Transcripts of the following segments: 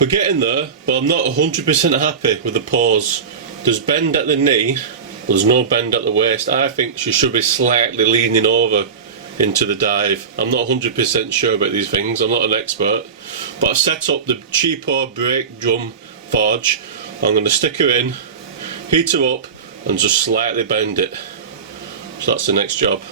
We're getting there, but I'm not 100% happy with the pose. There's bend at the knee, but there's no bend at the waist. I think she should be slightly leaning over into the dive. I'm not 100% sure about these things, I'm not an expert. But I've set up the cheapo brake drum forge. I'm going to stick her in, heat her up, and just slightly bend it. So that's the next job.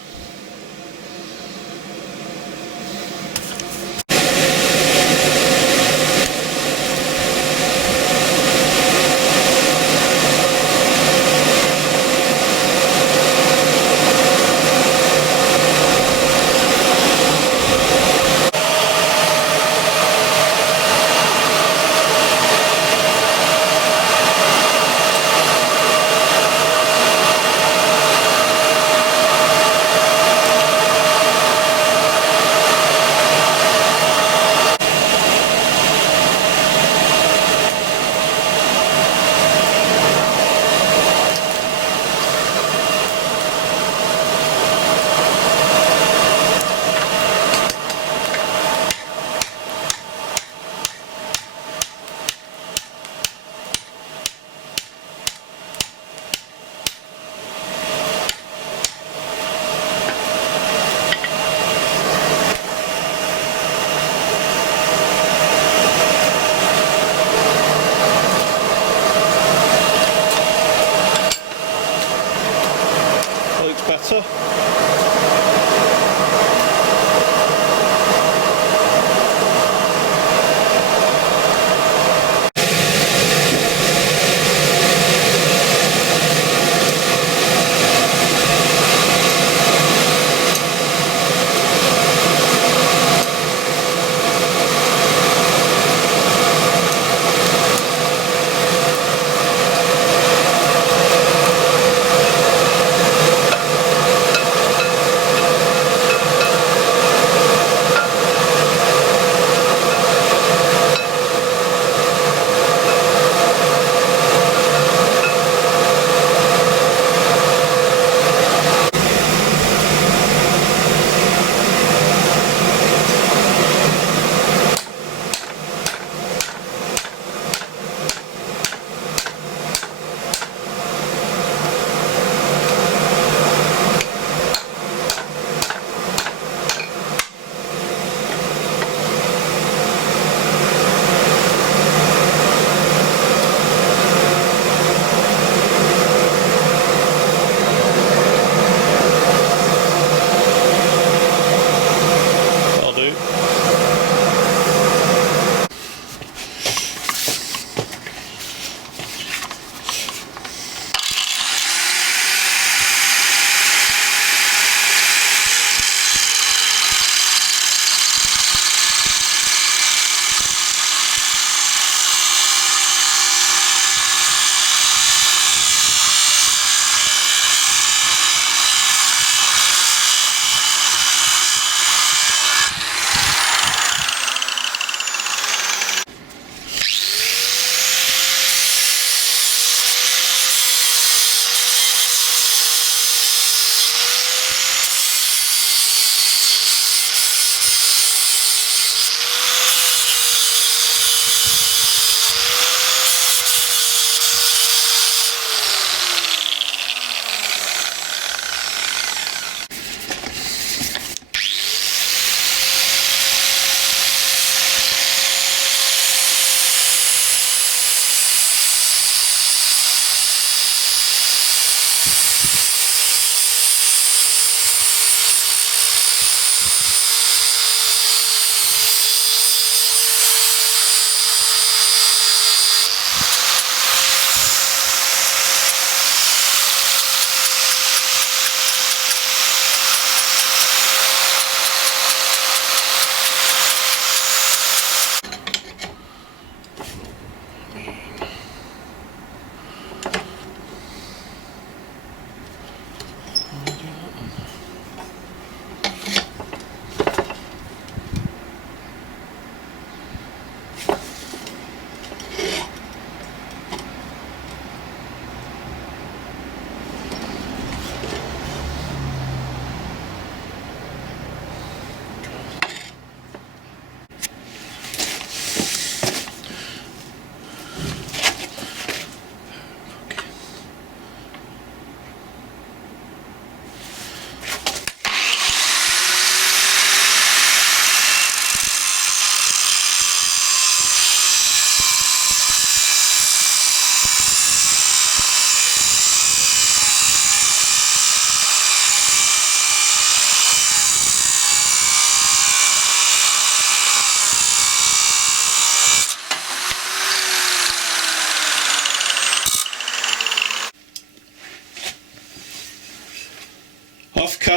Better.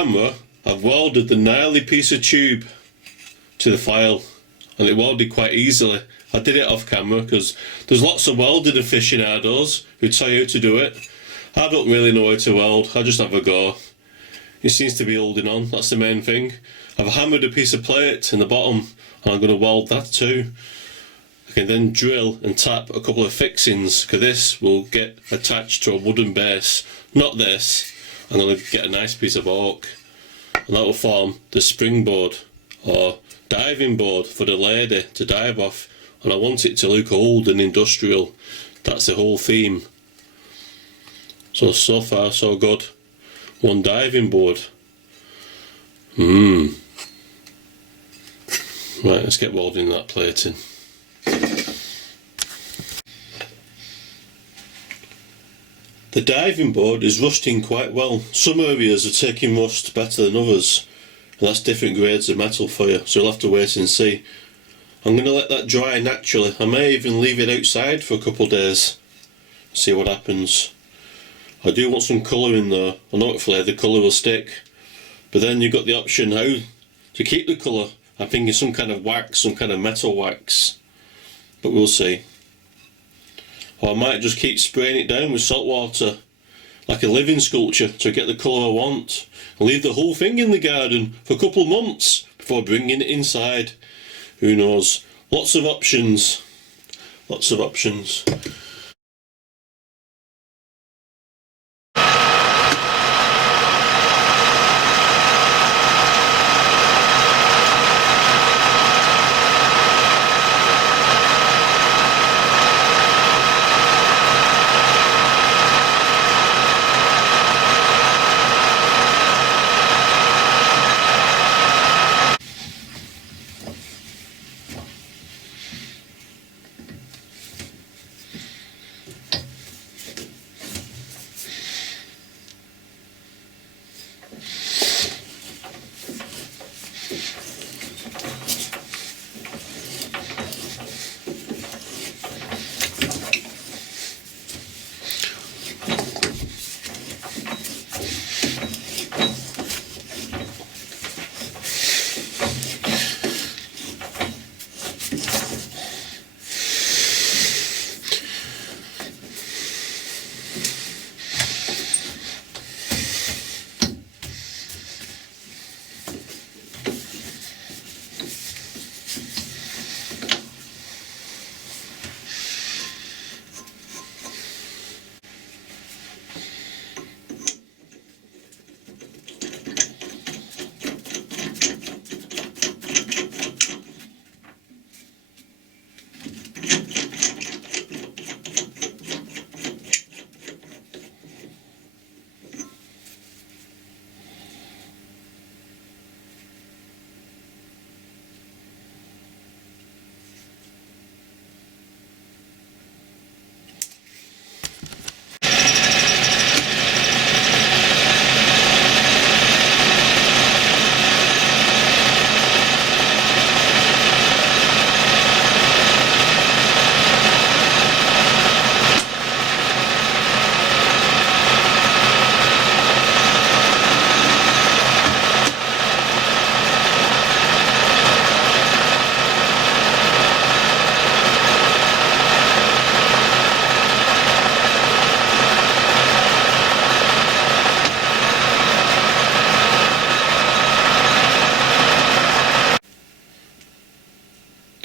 camera, I've welded the gnarly piece of tube to the file, and it welded quite easily. I did it off camera because there's lots of welding aficionados who tell you how to do it. I don't really know how to weld, I just have a go. It seems to be holding on, that's the main thing. I've hammered a piece of plate in the bottom and I'm going to weld that too. I can then drill and tap a couple of fixings because this will get attached to a wooden base. Not this, I'm going to get a nice piece of oak and that will form the springboard or diving board for the lady to dive off, and I want it to look old and industrial. That's the whole theme. So far so good. One diving board. Right, let's get welding that plate in. The diving board is rusting quite well. Some areas are taking rust better than others, and that's different grades of metal for you, so you'll have to wait and see. I'm going to let that dry naturally. I may even leave it outside for a couple of days, see what happens. I do want some colour in there, and hopefully the colour will stick. But then you've got the option how to keep the colour. I'm thinking some kind of wax, some kind of metal wax, but we'll see. Or I might just keep spraying it down with salt water like a living sculpture to get the colour I want, and leave the whole thing in the garden for a couple of months before bringing it inside. Who knows? Lots of options. Lots of options.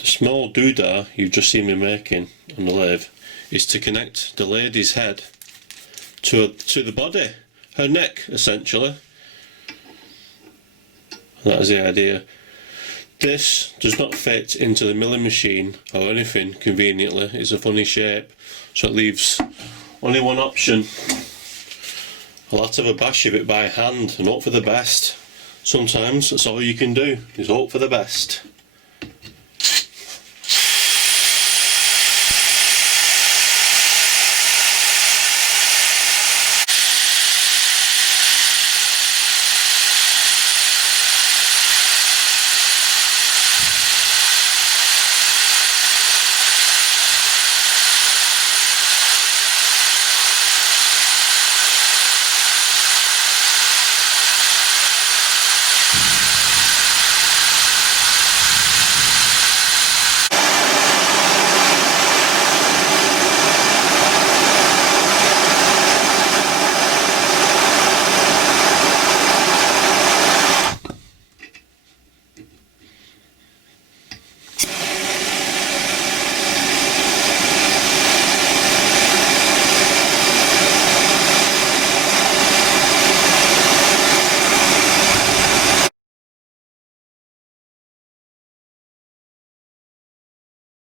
Small doodah you've just seen me making on the lathe is to connect the lady's head to the body, her neck essentially. That is the idea. This does not fit into the milling machine or anything conveniently, it's a funny shape, so it leaves only one option. I'll have to have a bash of it by hand and hope for the best. Sometimes that's all you can do, is hope for the best.